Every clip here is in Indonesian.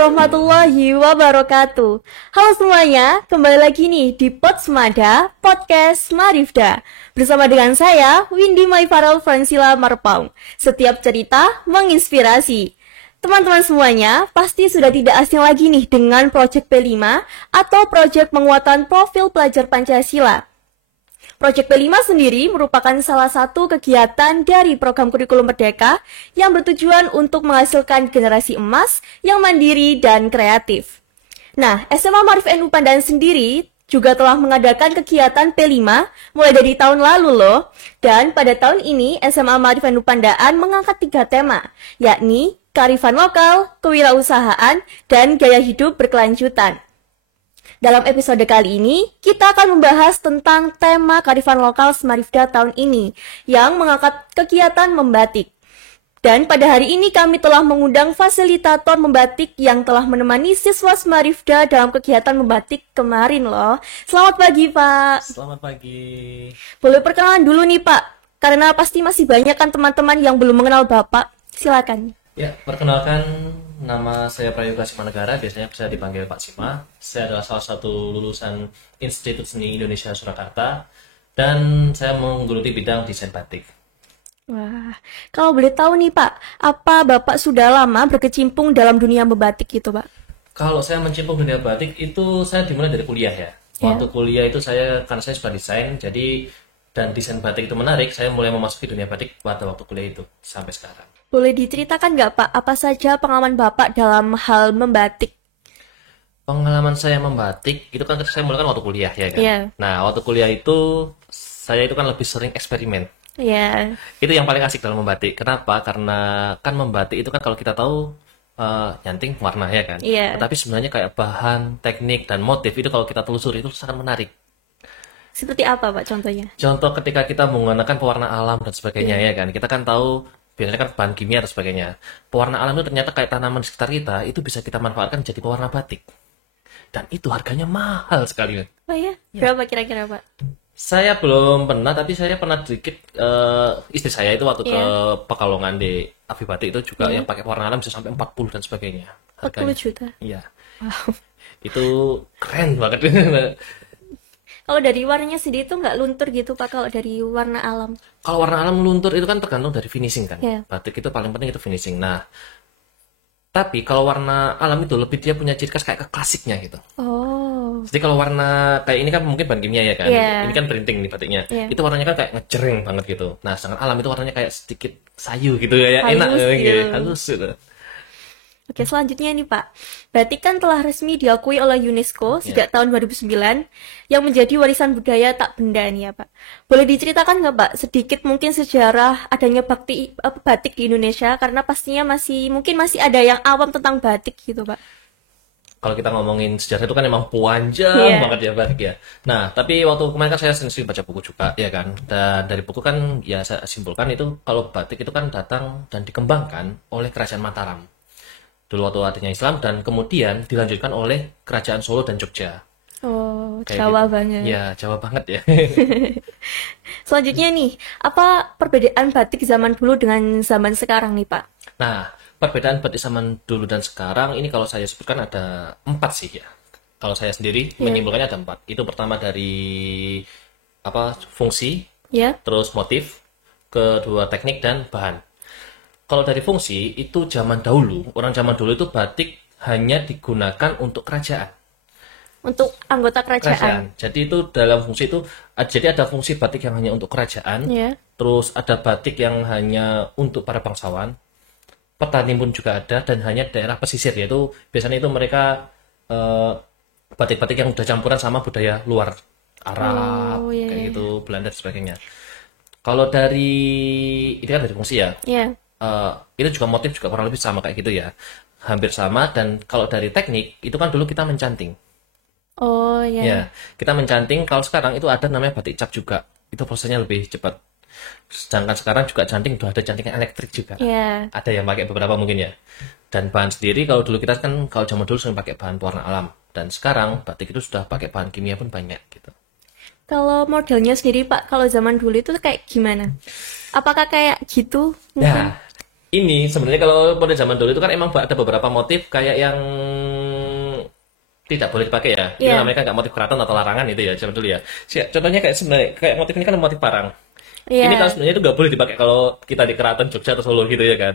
warahmatullahi wabarakatuh. Halo semuanya, kembali lagi nih di Podsmada, Podcast Marifda. Bersama dengan saya, Windy Maifarel Fransila Marpaung. Setiap cerita menginspirasi. Teman-teman semuanya, pasti sudah tidak asing lagi nih dengan Project P5 atau Project Penguatan Profil Pelajar Pancasila. Project P5 sendiri merupakan salah satu kegiatan dari program kurikulum Merdeka yang bertujuan untuk menghasilkan generasi emas yang mandiri dan kreatif. Nah, SMA Maarif NU Pandaan sendiri juga telah mengadakan kegiatan P5 mulai dari tahun lalu loh. Dan pada tahun ini SMA Maarif NU Pandaan mengangkat 3 tema, yakni kearifan lokal, kewirausahaan, dan gaya hidup berkelanjutan. Dalam episode kali ini, kita akan membahas tentang tema kearifan lokal Semarifda tahun ini, yang mengangkat kegiatan membatik. Dan pada hari ini kami telah mengundang fasilitator membatik yang telah menemani siswa Semarifda dalam kegiatan membatik kemarin loh. Selamat pagi, Pak. Selamat pagi. Boleh perkenalan dulu nih, Pak, karena pasti masih banyak kan teman-teman yang belum mengenal Bapak. Silakan. Ya, perkenalkan, nama saya Prayoga Simanegara, biasanya bisa dipanggil Pak Sima. Saya adalah salah satu lulusan Institut Seni Indonesia Surakarta, dan saya menggeluti bidang desain batik. Wah, kalau boleh tahu nih Pak, apa Bapak sudah lama berkecimpung dalam dunia membatik gitu, Pak? Kalau saya mencimpung dunia batik, itu saya dimulai dari kuliah ya. Waktu kuliah itu karena saya suka desain, dan desain batik itu menarik, saya mulai memasuki dunia batik pada waktu kuliah itu, sampai sekarang. Boleh diceritakan nggak Pak, apa saja pengalaman Bapak dalam hal membatik? Pengalaman saya membatik, itu kan saya mulai kan waktu kuliah ya kan? Yeah. Nah, waktu kuliah itu, saya itu kan lebih sering eksperimen. Iya. Itu yang paling asik dalam membatik. Kenapa? Karena kan membatik itu kan kalau kita tahu nyanting warna ya kan? Iya. Tapi sebenarnya kayak bahan, teknik, dan motif itu kalau kita telusuri itu sangat menarik. Seperti apa Pak contohnya? Contoh ketika kita menggunakan pewarna alam dan sebagainya ya kan? Kita kan tahu biasanya kan bahan kimia dan sebagainya. Pewarna alam itu ternyata kayak tanaman di sekitar kita, itu bisa kita manfaatkan jadi pewarna batik. Dan itu harganya mahal sekali. Oh ya? Berapa kira-kira Pak? Saya belum pernah, tapi saya pernah sedikit, istri saya itu waktu ke Pekalongan di Afi Batik itu juga yang pakai pewarna alam bisa sampai 40 dan sebagainya. 40 juta? Iya. Wow. Itu keren banget. Kalau dari warnanya sendiri itu nggak luntur gitu Pak, kalau dari warna alam? Kalau warna alam luntur itu kan tergantung dari finishing kan. Yeah. Batik itu paling penting itu finishing. Nah, tapi kalau warna alam itu lebih dia punya ciri khas kayak ke klasiknya gitu. Oh. Jadi kalau warna kayak ini kan mungkin bahan kimia ya kan. Yeah. Ini kan printing nih batiknya. Yeah. Itu warnanya kan kayak ngejreng banget gitu. Nah, sedangkan alam itu warnanya kayak sedikit sayu gitu ya, Halus enak gitu. gitu. Halus gitu. Oke, selanjutnya nih Pak. Batik kan telah resmi diakui oleh UNESCO sejak tahun 2009 yang menjadi warisan budaya tak benda nih ya Pak. Boleh diceritakan nggak Pak sedikit mungkin sejarah adanya batik di Indonesia, karena pastinya mungkin masih ada yang awam tentang batik gitu Pak. Kalau kita ngomongin sejarah itu kan emang panjang banget ya batik ya. Nah, tapi waktu kemarin kan saya sering baca buku juga ya kan. Dan dari buku kan ya saya simpulkan itu kalau batik itu kan datang dan dikembangkan oleh Kerajaan Mataram. Dulu waktu adanya Islam, dan kemudian dilanjutkan oleh Kerajaan Solo dan Jogja. Oh, Kayak Jawa gitu. banget. Ya, Jawa banget ya. Selanjutnya nih, apa perbedaan batik zaman dulu dengan zaman sekarang nih Pak? Nah, perbedaan batik zaman dulu dan sekarang ini kalau saya sebutkan ada 4 sih ya. Kalau saya sendiri menyimpulkannya ada 4. Itu pertama dari fungsi, terus motif, kedua teknik dan bahan. Kalau dari fungsi, itu orang zaman dulu itu batik hanya digunakan untuk kerajaan. Untuk anggota kerajaan. Jadi itu dalam fungsi itu, jadi ada fungsi batik yang hanya untuk kerajaan, terus ada batik yang hanya untuk para bangsawan, petani pun juga ada, dan hanya daerah pesisir, yaitu biasanya itu mereka batik-batik yang udah campuran sama budaya luar, Arab, kayak gitu, Belanda dan sebagainya. Kalau ini kan dari fungsi ya. Itu juga motif juga kurang lebih sama kayak gitu ya, hampir sama. Dan kalau dari teknik itu kan dulu kita mencanting. Oh ya. Ya, kita mencanting. Kalau sekarang itu ada namanya batik cap juga, itu prosesnya lebih cepat. Sedangkan sekarang juga canting udah ada cantingan elektrik juga. Ada yang pakai beberapa mungkin ya. Dan bahan sendiri kalau dulu kita kan kalau zaman dulu sering pakai bahan pewarna alam, dan sekarang batik itu sudah pakai bahan kimia pun banyak gitu. Kalau modelnya sendiri Pak, kalau zaman dulu itu kayak gimana? Apakah kayak gitu? Ya, ini sebenarnya kalau model zaman dulu itu kan emang ada beberapa motif kayak yang tidak boleh dipakai ya. Itu namanya kan nggak motif keraton atau larangan itu ya zaman dulu ya. Contohnya kayak sebenarnya kayak motif ini kan motif parang. Ini kan sebenarnya itu nggak boleh dipakai kalau kita di keraton Jogja atau Solo gitu ya kan.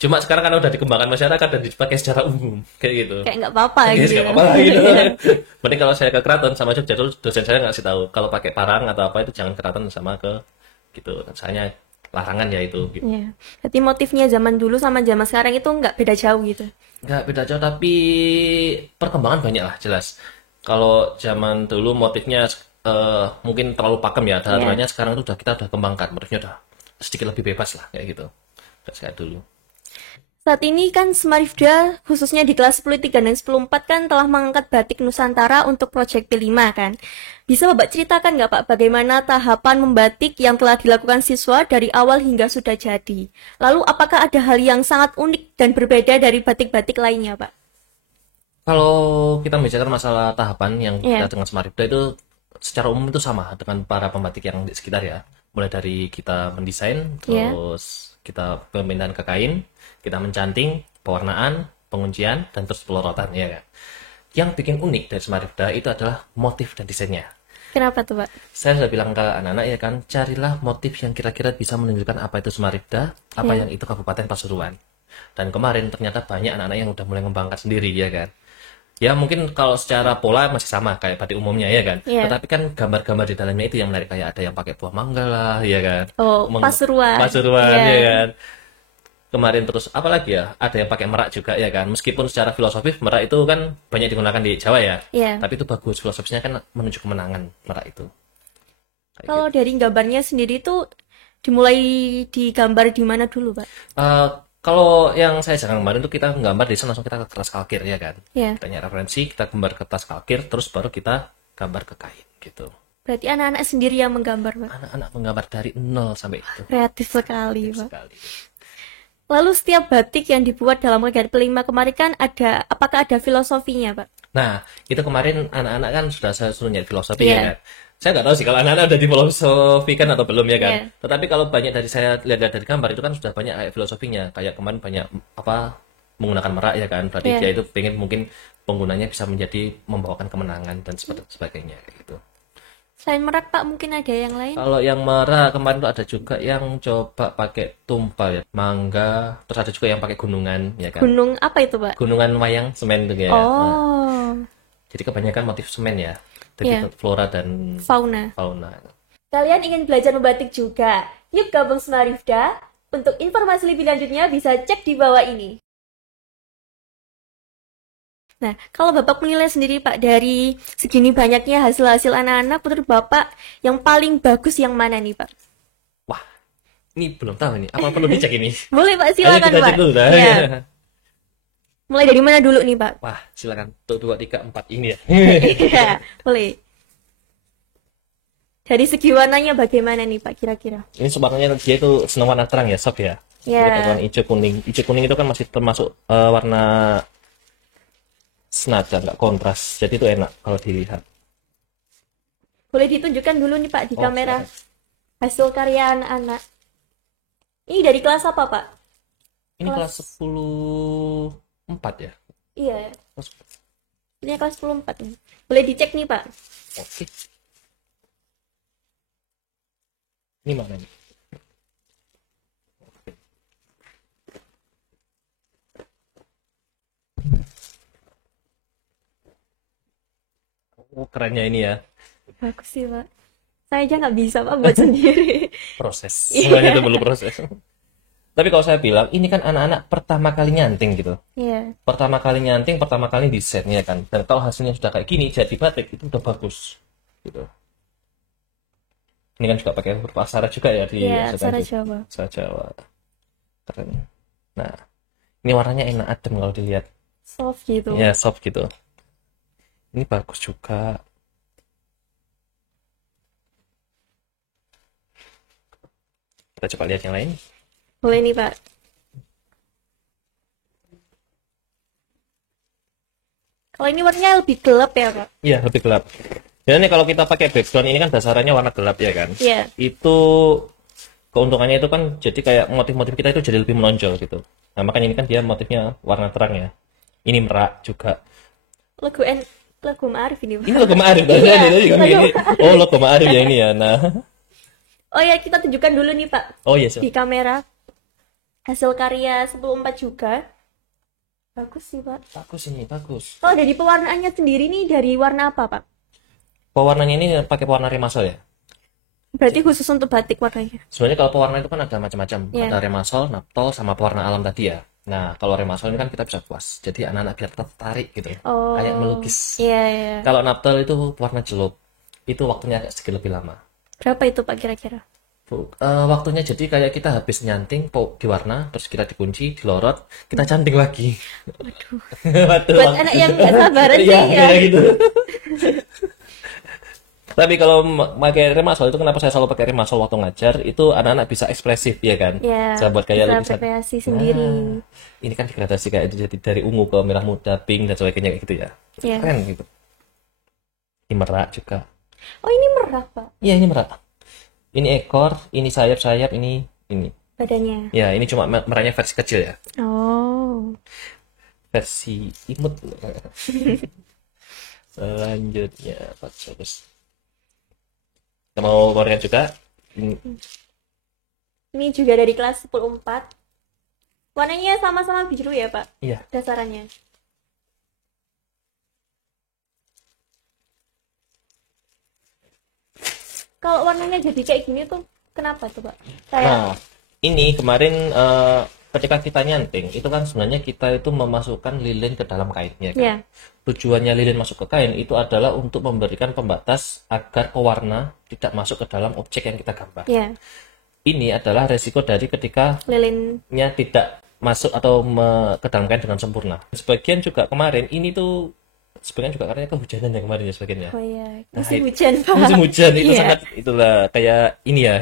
Cuma sekarang kan udah dikembangkan masyarakat dan dipakai secara umum kayak gitu. Kayak nggak apa-apa gitu. Nggak apa-apa gitu. Mending kalau saya ke keraton sama Jogja dulu dosen saya ngasih tahu kalau pakai parang atau apa itu jangan keraton sama ke gitu. Misalnya larangan ya itu. Gitu. Jadi motifnya zaman dulu sama zaman sekarang itu nggak beda jauh gitu. Nggak beda jauh tapi perkembangan banyak lah jelas. Kalau zaman dulu motifnya mungkin terlalu pakem ya, aturannya sekarang itu kita udah kembangkan, motifnya udah sedikit lebih bebas lah kayak gitu. Nggak kayak dulu. Saat ini kan Smarifda khususnya di kelas 10.3 dan 10.4 kan telah mengangkat batik Nusantara untuk proyek P5 kan. Bisa Bapak ceritakan nggak Pak bagaimana tahapan membatik yang telah dilakukan siswa dari awal hingga sudah jadi? Lalu apakah ada hal yang sangat unik dan berbeda dari batik-batik lainnya Pak? Kalau kita bicara masalah tahapan yang kita dengan Smarifda itu secara umum itu sama dengan para pembatik yang di sekitar ya. Mulai dari kita mendesain, terus kita pemindahan ke kain, kita mencanting, pewarnaan, penguncian, dan terus pelorotan ya kan. Yang bikin unik dari Smarifda itu adalah motif dan desainnya. Kenapa tuh Pak? Saya sudah bilang ke anak-anak ya kan, carilah motif yang kira-kira bisa menunjukkan apa itu Smarifda, apa yang itu Kabupaten Pasuruan. Dan kemarin ternyata banyak anak-anak yang udah mulai mengembangkan sendiri ya kan. Ya mungkin kalau secara pola masih sama kayak batik umumnya ya kan. Tetapi kan gambar-gambar di dalamnya itu yang menarik, kayak ada yang pakai buah mangga lah ya kan. Pasuruan. Pasuruan ya kan. Kemarin terus apa lagi ya? Ada yang pakai merak juga ya kan. Meskipun secara filosofis merak itu kan banyak digunakan di Jawa ya. Tapi itu bagus filosofisnya kan menuju kemenangan merak itu. Kalau gitu. Dari gambarnya sendiri itu dimulai digambar di mana dulu Pak? Kalau yang saya jarang kemarin itu kita menggambar desain langsung kita ke kertas kalkir ya kan. Kita nyari referensi, kita gambar kertas kalkir, terus baru kita gambar ke kain gitu. Berarti anak-anak sendiri yang menggambar Pak? Anak-anak menggambar dari nol sampai itu. Kreatif sekali Pak. Lalu setiap batik yang dibuat dalam kegiatan P5 kemarin kan apakah ada filosofinya Pak? Nah, itu kemarin anak-anak kan sudah saya suruh nyari filosofi ya kan. Saya nggak tahu sih kalau anak-anak udah difilosofikan atau belum ya kan. Tetapi kalau banyak dari saya lihat dari gambar itu kan sudah banyak kayak filosofinya. Kayak kemarin banyak menggunakan merak ya kan. Berarti dia itu pengen mungkin penggunanya bisa menjadi membawakan kemenangan dan sebagainya gitu. Selain merak Pak mungkin ada yang lain? Kalau yang merak kemarin tuh ada juga yang coba pakai tumpal ya, mangga. Terus ada juga yang pakai gunungan ya kan. Gunung apa itu Pak? Gunungan wayang semen tuh ya. Jadi kebanyakan motif semen ya. Jadi flora dan fauna. Kalian ingin belajar membatik juga? Yuk gabung Smarifda. Untuk informasi lebih lanjutnya bisa cek di bawah ini. Nah, kalau Bapak menilai sendiri Pak dari segini banyaknya hasil-hasil anak-anak, menurut Bapak yang paling bagus yang mana nih Pak? Wah, ini belum tahu nih. Apa perlu dicek ini? Boleh Pak, silakan kita Pak. Cek dulu, Mulai dari mana dulu nih Pak? Wah, silakan. 1, 2, 3, 4 ini ya. Iya, boleh. Dari segi warnanya bagaimana nih Pak kira-kira? Ini warnanya dia itu senang warna terang ya, soft ya. Warna hijau kuning. Hijau kuning itu kan masih termasuk warna senada, nggak kontras. Jadi itu enak kalau dilihat. Boleh ditunjukkan dulu nih Pak di kamera. Hasil karya anak-anak. Ini dari kelas apa Pak? Ini kelas 10.4 ya? Iya. Ini kelas 10.4 nih. Boleh dicek nih Pak. Oke. Ini mana nih? Oh, kerennya ini ya. Bagus sih Pak. Saya aja nggak bisa Pak buat sendiri. Proses. Semuanya itu perlu proses. Tapi kalau saya bilang, ini kan anak-anak pertama kali nyanting gitu. Pertama kali nyanting, pertama kali desain ya kan. Dan kalau hasilnya sudah kayak gini, jadi batik itu udah bagus. Gitu. Ini kan juga pakai huruf aksara juga ya di aksara Jawa. Aksara Jawa. Keren. Nah, ini warnanya enak adem kalau dilihat. Soft gitu. Ya, soft gitu. Ini bagus juga. Kita coba lihat yang lain. Boleh nih Pak. Kalau ini warnanya lebih gelap ya Pak? Iya, lebih gelap. Dan ini kalau kita pakai background ini kan dasarannya warna gelap ya kan? Iya. Itu keuntungannya itu kan jadi kayak motif-motif kita itu jadi lebih menonjol gitu. Nah makanya ini kan dia motifnya warna terang ya. Ini merak juga. Logo Ma'arif ini, Pak. Ini logo Ma'arif. Iya, ini. Oh, logo Ma'arif ya ini ya. Nah. Oh ya, kita tunjukkan dulu nih, Pak. Oh iya, di kamera. Hasil karya 10.4 juga. Bagus sih, Pak. Bagus ini, bagus. Kalau dari pewarnaannya sendiri nih dari warna apa, Pak? Pewarnanya ini pakai pewarna Remasol ya? Berarti khusus untuk batik warnanya. Sebenarnya kalau pewarna itu kan ada macam-macam. Yeah. Ada Remasol, Naptol, sama pewarna alam tadi ya. Nah, kalau Remasol ini kan kita bisa puas. Jadi anak-anak biar tertarik gitu. Oh. Kayak melukis. Iya, iya. Kalau Naptol itu warna celup. Itu waktunya agak sedikit lebih lama. Berapa itu, Pak, kira-kira? Waktunya jadi kayak kita habis nyanting di warna, terus kita dikunci, dilorot, kita canting lagi. Waduh. Buat anak yang nggak sabaran sih ya. Gitu. Tapi kalau pakai Remasol itu kenapa saya selalu pakai Remasol waktu ngajar, itu anak-anak bisa ekspresif ya kan? Ya, bisa buat kayak bisa berkreasi sendiri. Ini kan degradasi kayak jadi dari ungu ke merah muda, pink dan sebagainya kayak gitu ya. Yeah. Keren gitu. Ini merak juga. Oh, ini merak, Pak? Iya, ini merak. Ini ekor, ini sayap-sayap, ini badannya. Ya, ini cuma meraknya versi kecil ya. Oh. Versi imut. Selanjutnya, bagus. Kita mau keluarkan juga. Ini juga dari kelas 10.4. Warnanya sama-sama biru ya, Pak? Iya. Dasarannya. Kalau warnanya jadi kayak gini tuh kenapa tuh, Pak? Nah, ini kemarin ketika kita nyanting itu kan sebenarnya kita itu memasukkan lilin ke dalam kainnya kan? Yeah. Tujuannya lilin masuk ke kain itu adalah untuk memberikan pembatas agar pewarna tidak masuk ke dalam objek yang kita gambar. Yeah. Ini adalah resiko dari ketika lilinnya tidak masuk atau ke dalam kain dengan sempurna. Sebagian juga kemarin ini tuh sebagian juga karena kehujanan ya kemarin ya sebagiannya. Oh iya, musim hujan, Pak. Musim hujan itu sangat itulah kayak ini ya.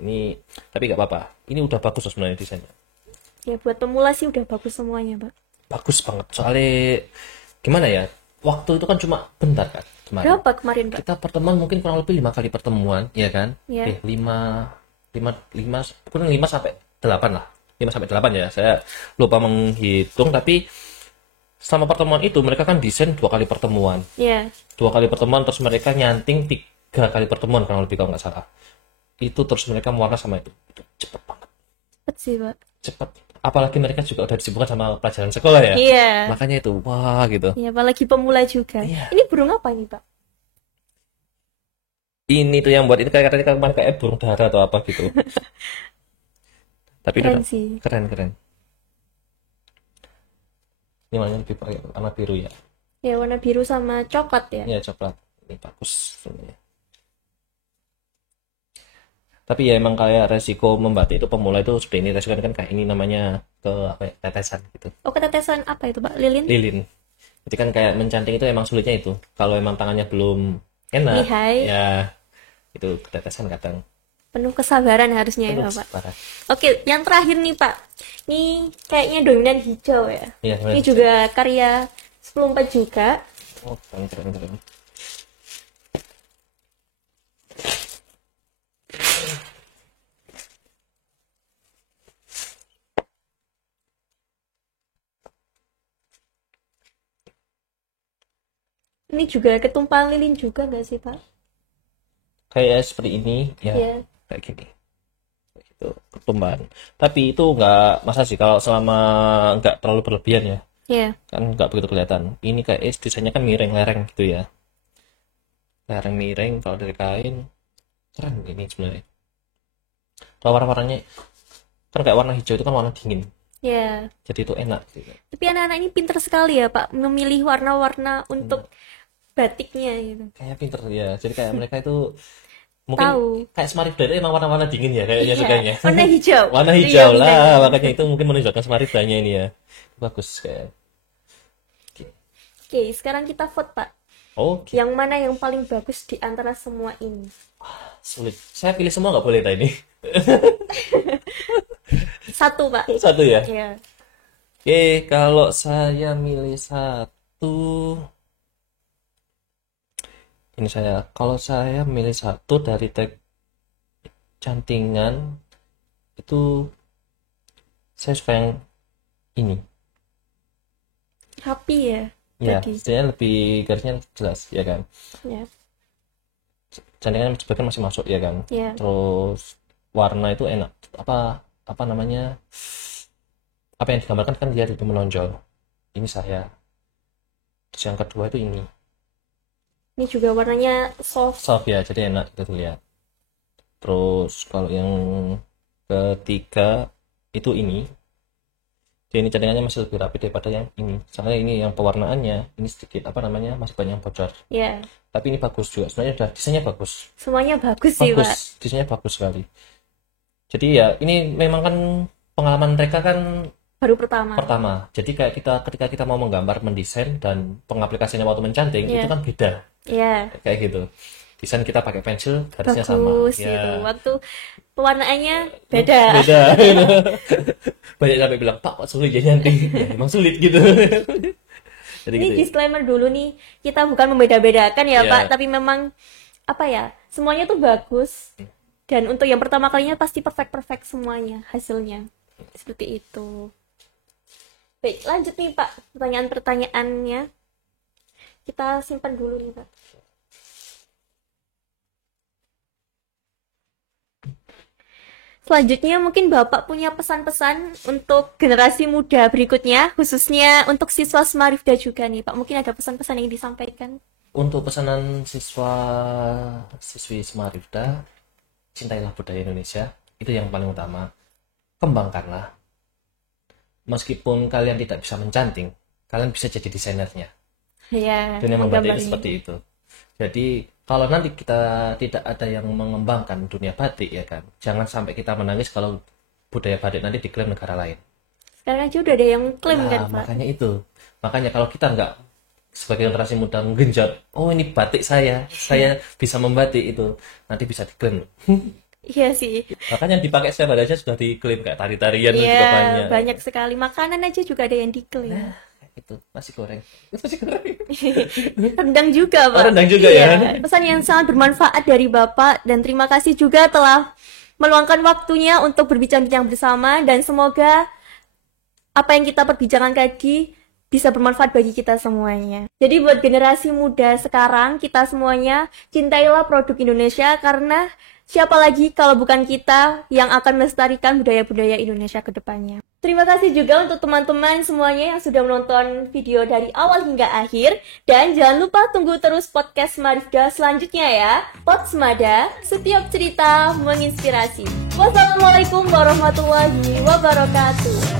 Ini tapi nggak apa-apa. Ini udah bagus loh sebenarnya desainnya. Ya buat pemula sih udah bagus semuanya, Pak. Bagus banget. Soalnya gimana ya? Waktu itu kan cuma bentar kan kemarin. Berapa kemarin, Pak? Kita pertemuan mungkin kurang lebih 5 kali pertemuan, ya kan? Yeah. 5 sampai 8 lah. 5 sampai 8 ya. Saya lupa menghitung tapi selama pertemuan itu mereka kan desain 2 kali pertemuan. Iya. 2 kali pertemuan terus mereka nyanting 3 kali pertemuan kurang lebih kalau nggak salah. Itu terus mereka mewarna sama itu cepet banget. Cepet sih, Pak. Cepet. Apalagi mereka juga udah disibukkan sama pelajaran sekolah ya. Iya. Makanya itu wah gitu. Iya, apalagi pemula juga. Iya. Ini burung apa ini, Pak? Ini tuh yang buat itu katanya kemarin kayak burung dara atau apa gitu. Tapi keren sih. Keren. Ini warnanya lebih pakai warna biru ya. Ya, warna biru sama coklat ya. Iya, coklat. Ini bagus sebenarnya. Tapi ya emang kayak resiko membatik itu pemula itu seperti ini. Resiko kan kayak ini namanya tetesan gitu. Oh, ketetesan apa itu, Pak? Lilin? Lilin. Jadi kan kayak mencanting itu emang sulitnya itu. Kalau emang tangannya belum enak, lihai, ya itu ketetesan kadang. Penuh kesabaran harusnya ya, Pak. Oke, yang terakhir nih, Pak. Ini kayaknya dominan hijau ya. Iya, ini juga karya 10.4 juga. Oh, keren. Ini juga ketumpahan lilin juga nggak sih, Pak? Kayak seperti ini ya. Yeah. Kayak gini. Itu ketumpahan. Tapi itu nggak masa sih kalau selama nggak terlalu berlebihan ya. Iya. Kan nggak begitu kelihatan. Ini kayak desainnya kan miring lereng gitu ya. Lereng miring kalau dari kain keren ini sebenarnya. Kalau warna-warnanya kan kayak warna hijau itu kan warna dingin. Iya. Jadi itu enak gitu. Tapi anak-anak ini pinter sekali ya, Pak, memilih warna-warna untuk batiknya gitu. Kayak pinter ya. Jadi kayak mereka itu mungkin tahu. Kayak Smarifda itu emang warna-warna dingin ya kayaknya sukanya. Warna hijau. Warna hijau lah, makanya itu mungkin menunjukkan Smarifdanya ini ya. Bagus kayak. Oke, sekarang kita vote, Pak. Oke. Yang mana yang paling bagus di antara semua ini? Sulit. Saya pilih semua nggak boleh tadi. Satu, Pak. Satu ya? Iya. Oke, kalau saya milih satu, kalau saya milih satu dari tag cantingan itu saya suka yang ini. Rapi ya? Ya, sebenarnya lebih garisnya jelas, ya kan? Ya. Cantingan sebagian masih masuk, ya kan? Ya. Terus warna itu enak. Apa namanya? Apa yang digambarkan kan dia lebih menonjol. Ini saya. Terus yang kedua itu ini. Ini juga warnanya soft. Soft ya, jadi enak kita lihat. Terus kalau yang ketiga itu ini. Jadi ini cantingannya masih lebih rapi daripada yang ini. Soalnya ini yang pewarnaannya ini sedikit masih banyak yang bocor. Iya. Tapi ini bagus juga. Sebenarnya udah desainnya bagus. Semuanya bagus sih, Pak. Desainnya bagus sekali. Jadi ya ini memang kan pengalaman mereka kan baru pertama. Jadi kayak ketika kita mau menggambar, mendesain dan pengaplikasiannya waktu mencanting itu kan beda. Iya. Kayak gitu. Desain kita pakai pensil, garisnya bagus, sama. Gitu. Waktu pewarnaannya beda. Banyak sampai bilang, Pak, kok sulit ya nyanting? Ya, emang sulit gitu. Jadi ini gitu. Disclaimer dulu nih, kita bukan membeda-bedakan ya Pak, tapi memang semuanya tuh bagus. Dan untuk yang pertama kalinya pasti perfect semuanya hasilnya. Seperti itu. Baik, lanjut nih Pak, pertanyaan-pertanyaannya. Kita simpan dulu nih Pak. Selanjutnya mungkin Bapak punya pesan-pesan untuk generasi muda berikutnya, khususnya untuk siswa Smarifda juga nih Pak. Mungkin ada pesan-pesan yang disampaikan. Untuk pesanan siswi Smarifda, cintailah budaya Indonesia. Itu yang paling utama. Kembangkanlah. Meskipun kalian tidak bisa mencanting, kalian bisa jadi desainernya. Ya, dunia membatik itu seperti itu. Jadi kalau nanti kita tidak ada yang mengembangkan dunia batik, ya kan, jangan sampai kita menangis kalau budaya batik nanti diklaim negara lain. Sekarang aja udah ada yang klaim kan Pak. Makanya kalau kita nggak sebagai generasi muda menggenjot, oh ini batik saya bisa membatik, itu nanti bisa diklaim. Iya sih. Makanya dipakai setiap hari aja sudah diklaim, kayak tari-tarian juga banyak. Banyak sekali. Makanan aja juga ada yang diklaim. Nah, itu nasi goreng. Rendang juga Pak. Rendang juga ya. Pesan yang sangat bermanfaat dari Bapak, dan terima kasih juga telah meluangkan waktunya untuk berbincang-bincang bersama, dan semoga apa yang kita perbincangan tadi bisa bermanfaat bagi kita semuanya. Jadi buat generasi muda sekarang, kita semuanya cintailah produk Indonesia, karena siapa lagi kalau bukan kita yang akan melestarikan budaya-budaya Indonesia ke depannya. Terima kasih juga untuk teman-teman semuanya yang sudah menonton video dari awal hingga akhir. Dan jangan lupa tunggu terus podcast Smarifda selanjutnya ya. Podsmada, setiap cerita menginspirasi. Wassalamualaikum warahmatullahi wabarakatuh.